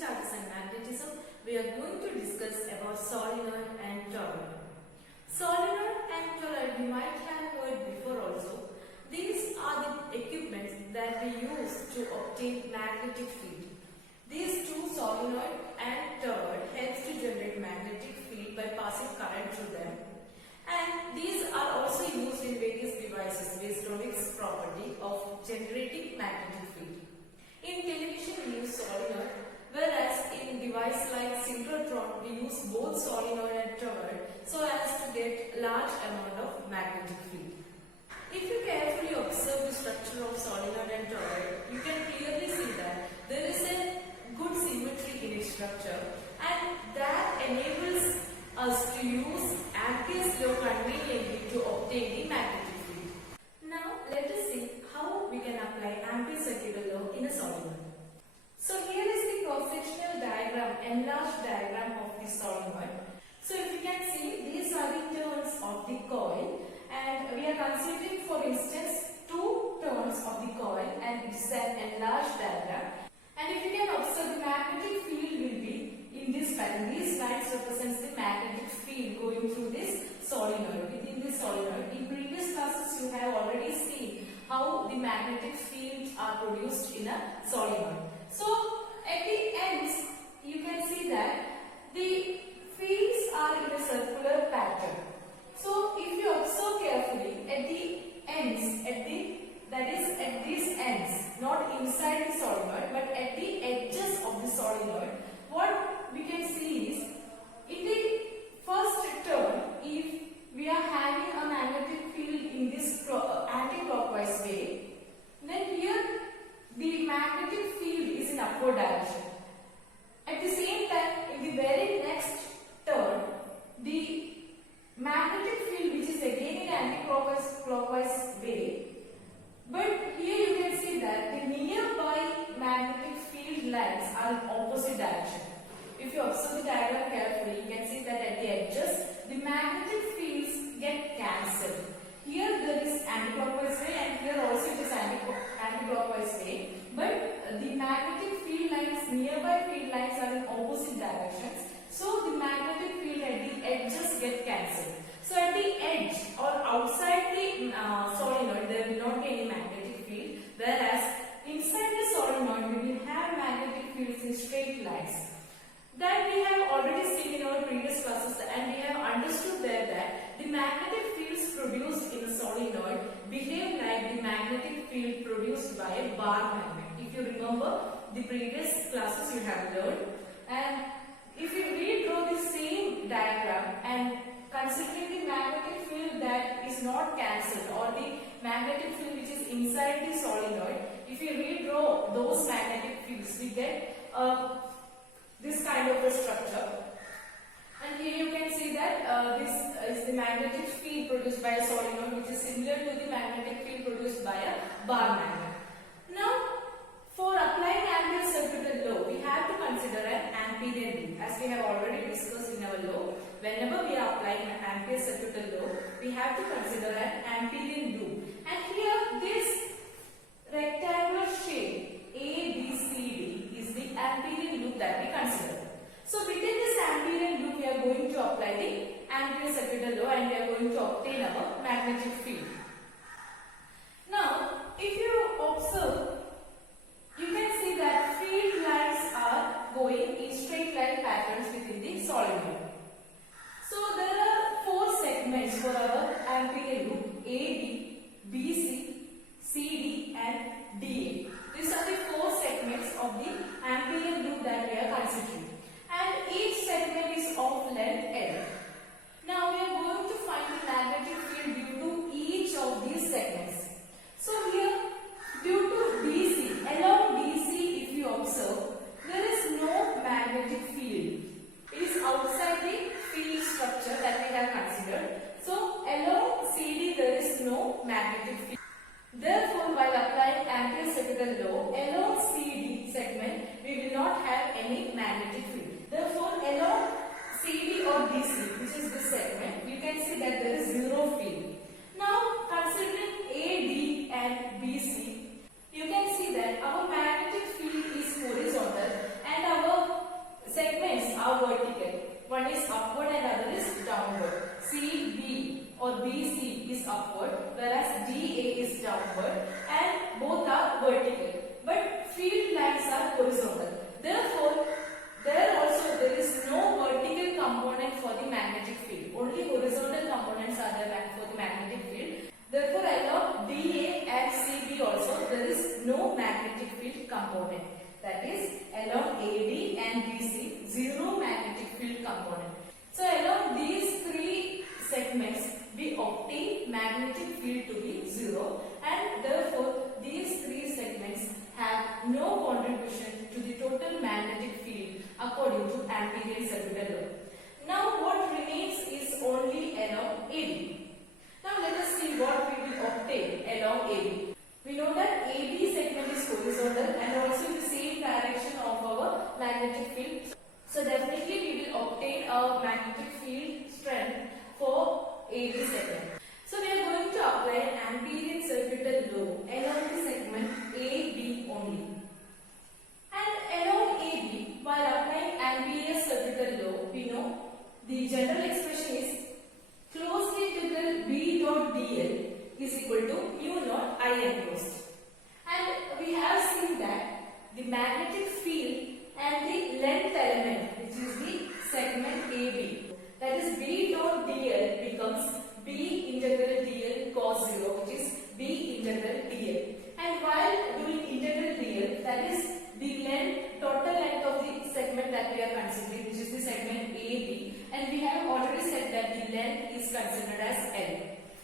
charges and magnetism, we are going to discuss about solenoid and toroid. Solenoid and toroid you might have heard before also. These are the equipments that we use to obtain magnetic field. These two, solenoid and toroid, helps to generate magnetic field by passing current through them. And these are also used in various devices based on its property of generating magnetic field. In television we use solenoid, whereas in device like synchrotron we use both solenoid and toroid so as to get large amount of magnetic field. If you carefully observe the structure of solenoid and toroid, you can clearly see that there is a good symmetry in its structure, and that enables us to use Ampere's law conveniently to obtain the magnetic field. Now let us see how we can apply Ampere's circular law in a solenoid. So here is the cross-sectional diagram, enlarged diagram of the solenoid. So if you can see, these are the turns of the coil, and we are considering for instance two turns of the coil, and it is an enlarged diagram. And if you can observe, the magnetic field will be in this pattern. These lines represents the magnetic field going through this solenoid, within this solenoid. In previous classes you have already seen how the magnetic fields are produced in a solenoid. So at the ends you can see that the fields are in a circular pattern. So if you observe carefully, at the ends, that is at these ends, not inside the solenoid but at the edges of the solenoid, what we can see is, in the first turn, if we are having a magnetic field in this anti-clockwise way, then here the magnetic field is in upward direction. At the same time, in the very next turn, the magnetic field, which is again in anti-clockwise way, but here you can see that the nearby magnetic field lines are in opposite direction. If you observe the diagram carefully, you can see that at the edges, the magnetic fields get cancelled. Here there is anti-clockwise way, and here also it is anti-clockwise way, but the magnetic field lines, nearby field lines are in opposite directions. So the magnetic field at the edges get cancelled. So at the edge or outside the solenoid there will not be any magnetic field, whereas inside the solenoid we will have magnetic fields in straight lines. That we have already seen in our previous classes, and we have understood there that the magnetic fields produced in a solenoid behave like the magnetic field produced by a bar magnet. If you remember the previous classes you have learned, and if you redraw the same diagram and considering the magnetic field that is not cancelled, or the magnetic field which is inside the solenoid, if you redraw those magnetic fields, we get this kind of a structure. And here you can see that this is the magnetic field produced by a solenoid, which is similar to the magnetic field produced by a bar magnet. Now, for applying Ampere's circular law, we have to consider an Amperian loop. As we have already discussed in our law, whenever we are applying an Ampere's circular law, we have to consider an Amperian loop. And here, this rectangular shape ABCD is the Amperian loop that we consider. So within this Amperian loop, we are going to apply the Ampere's circular law, and we are going to obtain our magnetic field. Now, if you observe, you can see that field lines are going in straight line patterns within the solenoid. So there are four segments for our Amperian loop: AB, BC, CD and DA. These are the four segments of the Amperian loop that we are considering. And each segment is of length L. Now we are going to find the magnetic field due to each of these segments. So here, due to BC, along BC if you observe, there is no magnetic field. It is outside the field structure that we have considered. So along CD there is no magnetic field. Therefore, while applying Ampere's circular law, along CD segment we will not have any magnetic field. Therefore, along CD or BC, which is this segment, you can see that there is zero field. Now, considering AD and BC, you can see that our magnetic field is horizontal and our upward, whereas dA is downward, and both are vertical. But field lines are horizontal. Therefore, there is no vertical component for the magnetic field. Only horizontal components are there for the magnetic field. Therefore, along DA and CB also there is no magnetic field component. That is, along AD and BC, zero magnetic field component. So, along these three segments, we obtain magnetic field to be zero, and therefore these three segments have no contribution to the total magnetic field according to Ampere circular law. Now what remains is only along AB. Now let us see what we will obtain along AB. We know that AB segment is horizontal and also in the same direction of our magnetic field. So definitely we will obtain a magnetic field strength for AB segment. So we are going to apply an Ampere circular law along the segment AB only. And along AB, while applying Ampere circular law, we know the general expression is closed integral B dot dl is equal to mu naught I enclosed. And we have seen that the magnetic field and the length element, which is the segment AB, that is B dot dl becomes B integral dl cos 0, which is B integral dl. And while doing integral dl, that is the length, total length of the segment that we are considering, which is the segment AB, and we have already said that the length is considered as L.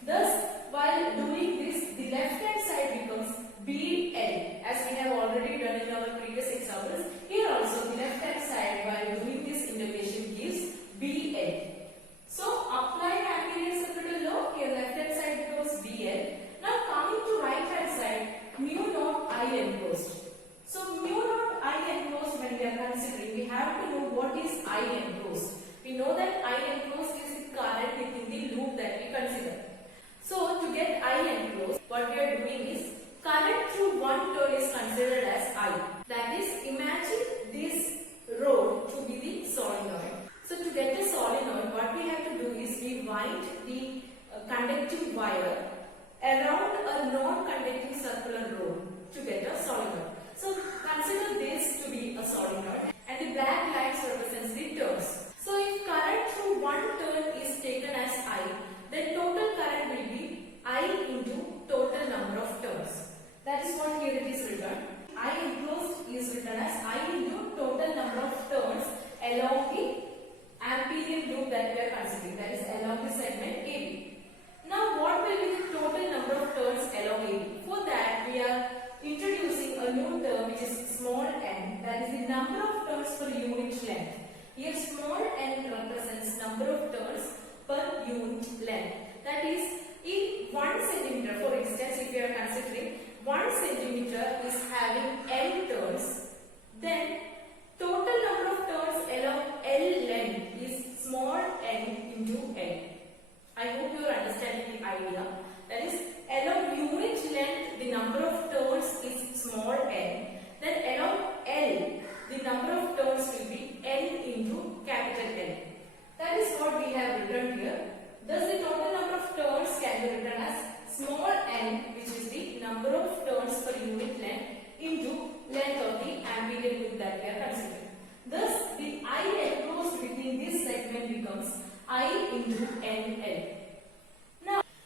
Thus, while doing this, the left hand side becomes BL, as we have already done in our previous examples. Here also, the left hand side, while doing this integration, gives BL. So, apply Ampere circular law, here left hand side becomes BL. Now, coming to right hand side, mu naught I enclosed. So, mu naught I enclosed, when we are considering, we have to know what is I enclosed. We know that I enclosed is the current within the loop that we consider. So, to get I enclosed, what we are doing is, current through one turn is considered as I. That is, imagine this rod to be the solenoid. So, to get the solenoid, what we have to do is, we wind the conducting wire around a non-conducting circular rod to get a solenoid. So, consider this to be a solenoid and the black lines represents the turns. So, if current through one turn is taken as I, then total current will be I into total number of turns. That is what here it is written. I enclosed is written as I into total number of turns along the Ampere loop that we are considering, that is along the segment AB. Now what will be the total number of turns along AB? For that we are introducing a new term which is small n, that is the number of turns per unit length. Here small n represents number of turns per unit length. That is, in 1 centimeter, for instance, if you are considering 1 centimeter is having n turns, then total number of turns along L length is small n into L. I hope you are understanding the idea. That is, along unit length, the number of turns is small n. Then along L, the number of turns will be n into capital L. That is what we have written here. Thus, the total number of turns can be written as small n, which is the number of turns per unit length, into length of the Ampere loop that we are considering. Thus, the I enclosed within this segment becomes I into NL.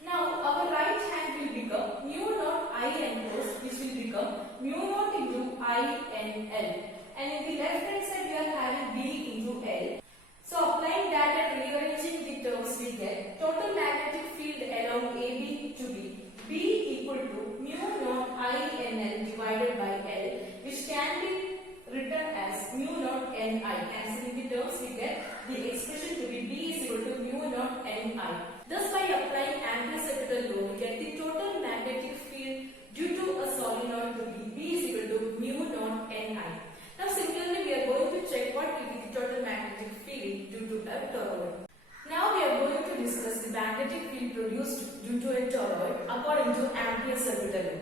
Now our right hand will become mu naught I enclosed, which will become mu naught into INL. And in the left hand side, we are having B into L. So applying that and rearranging the terms, we get total magnetic field along AB to be B equal to mu naught INL divided by L, which can be written as mu naught Ni. Cancelling the terms, we get the expression to be B is equal to mu naught Ni. Thus, by applying Ampere circular law, we get the total magnetic field due to a solenoid to be B is equal to mu naught Ni. Now, similarly, we are going to check what will be the total magnetic field due to a toroid. Now, we are going to discuss the magnetic field produced due to a toroid according to Ampere circular law.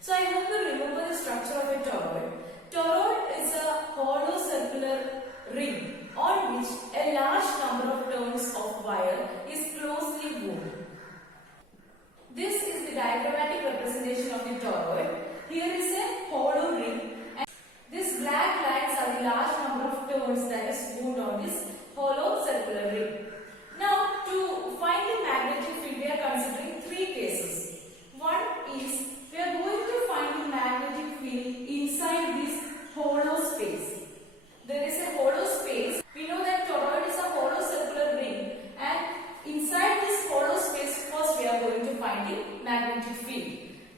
So, I hope you remember the structure of a toroid. Toroid is a hollow circular ring on which a large number of turns of wire is closely wound. diagrammatic representation of the toroid. Here is a hollow ring, and these black lines are the large number of turns that is moved on this hollow circular ring. Now, to find the magnetic field, we are considering three cases. One is we are going to find the magnetic field inside this hollow space. There is a hollow space. We know that toroid is a hollow circular ring, and inside this hollow space, first we are going to find the magnetic field.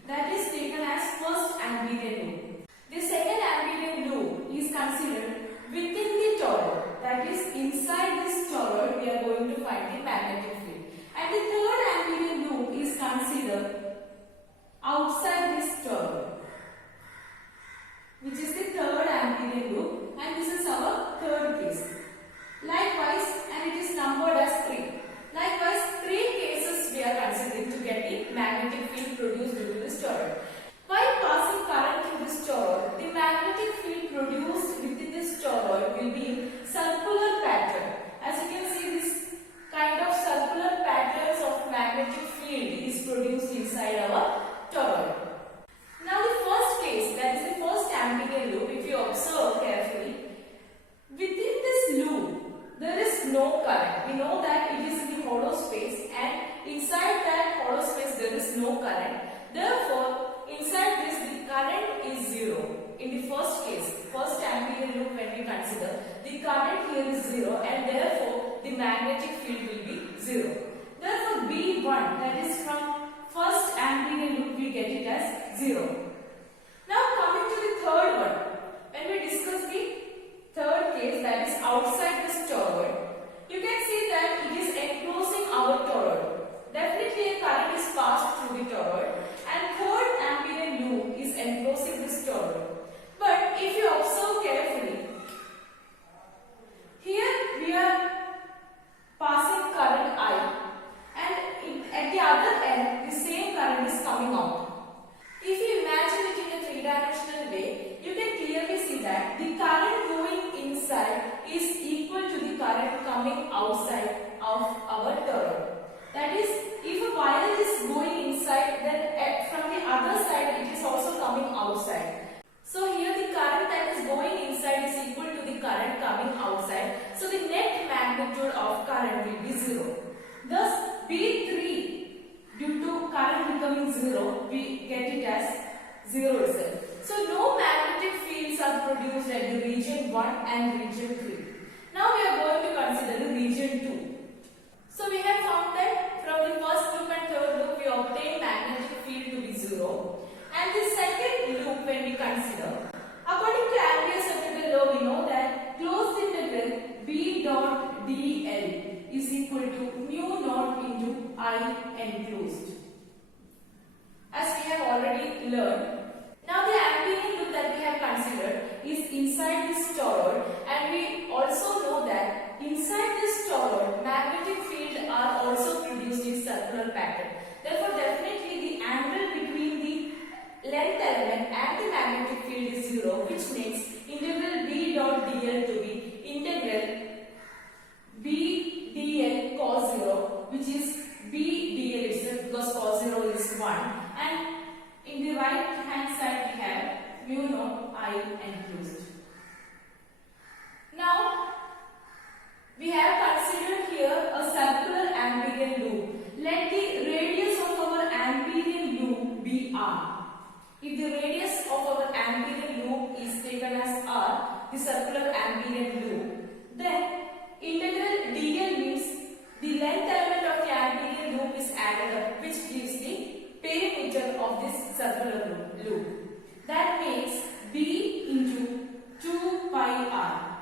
That is taken as first ambient loop. The second ambient loop is considered within the toroid. That is inside this toroid we are going to find the magnetic field. And the third ambient loop is considered outside this toroid, which is the third ambient loop, and this is our third case. Likewise, and it is numbered as 3. Likewise, 3 cases we are considering to get the magnetic field produced due to this toroid. While passing current through this toroid, the magnetic field produced within this toroid will be circular pattern. As you can see, this kind of circular patterns of magnetic field is produced inside our toroid. Now the first case, that is the first ambient loop, if you observe carefully, within this loop there is no current. We know that it is in the hollow space, and inside that hollow space there is no current. Therefore, inside this the current is 0. In the first case, first ambient loop, when we consider, the current here is 0, and therefore the magnetic field will be 0. Therefore, B1, that is from first ambient loop, we get it as 0. Now coming to the third one, when we discuss the third case, that is outside this toroid, you can see that it is enclosing our toroid. Definitely a current is passed through the toroid, and third ambient loop is enclosing this toroid. But if you observe carefully, here we are passing current I, and at the other end the same current is coming out. If you imagine it in a three-dimensional way, you can clearly see that the current going inside is equal to the current coming outside of our toroid. That is, if a wire is going inside, then from the other side it is also coming outside. So here the current that is going inside is equal to the current coming outside. So the net magnitude of current will be 0. Thus B3, due to current becoming 0, we get it as 0 itself. So no magnetic fields are produced at the region 1 and region 3. Now we are going to consider the region 2. So we have found that from the first loop and third loop we obtain magnetic field to be 0. And the second loop, when we consider, according to Ampere's second law, we know that closed integral B dot dl is equal to mu naught into I enclosed, as we have already learned. Now the ambient loop that we have considered is inside this toroid, and we also know that inside this toroid magnetic field are also produced in circular pattern. Therefore, definitely the angle between the length element and the magnetic field is 0, which makes integral B dot dl to be integral B dl cos 0, which is B dl itself, because cos 0 is 1, and in the right hand side we have mu naught I enclosed. Now we have considered here a circular ambient loop. Let the radius of our ambient loop be R. If the radius of our ambient loop is taken as R, the circular ambient loop, then integral dl means the length element of the ambient loop is added up, which gives the perimeter of this circular loop. That makes B into 2 pi R,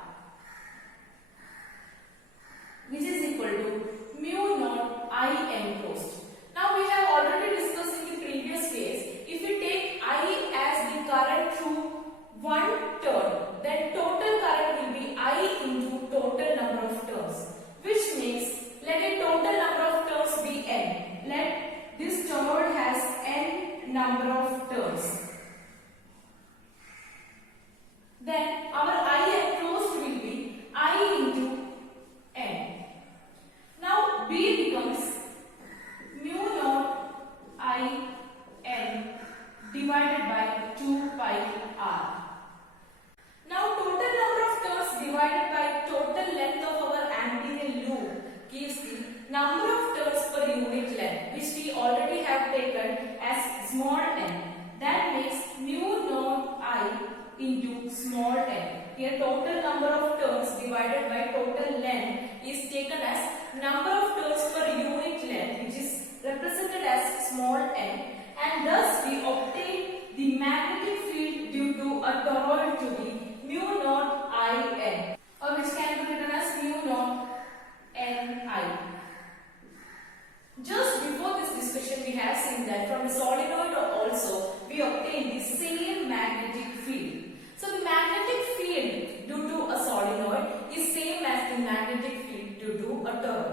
which is equal to mu naught I enclosed. Now we have already discussed in the previous case, if we take I as the current through one turn, then total current will be I into total number of turns, which makes, let a total number of turns be n. Let this toroid has n number of turns. R. Now total number of turns divided by total length of our Ampere loop gives the number of turns per unit length, which we already have taken as small n. That makes mu naught I into small n. Here total number of turns divided by total length is taken as number of turns per unit length, which is represented as small n, and thus we obtain the magnetic field due to a toroid to be mu naught I n, or which can be written as mu naught n I. Just before this discussion we have seen that from a solenoid also we obtain the same magnetic field. So the magnetic field due to a solenoid is same as the magnetic field due to a toroid.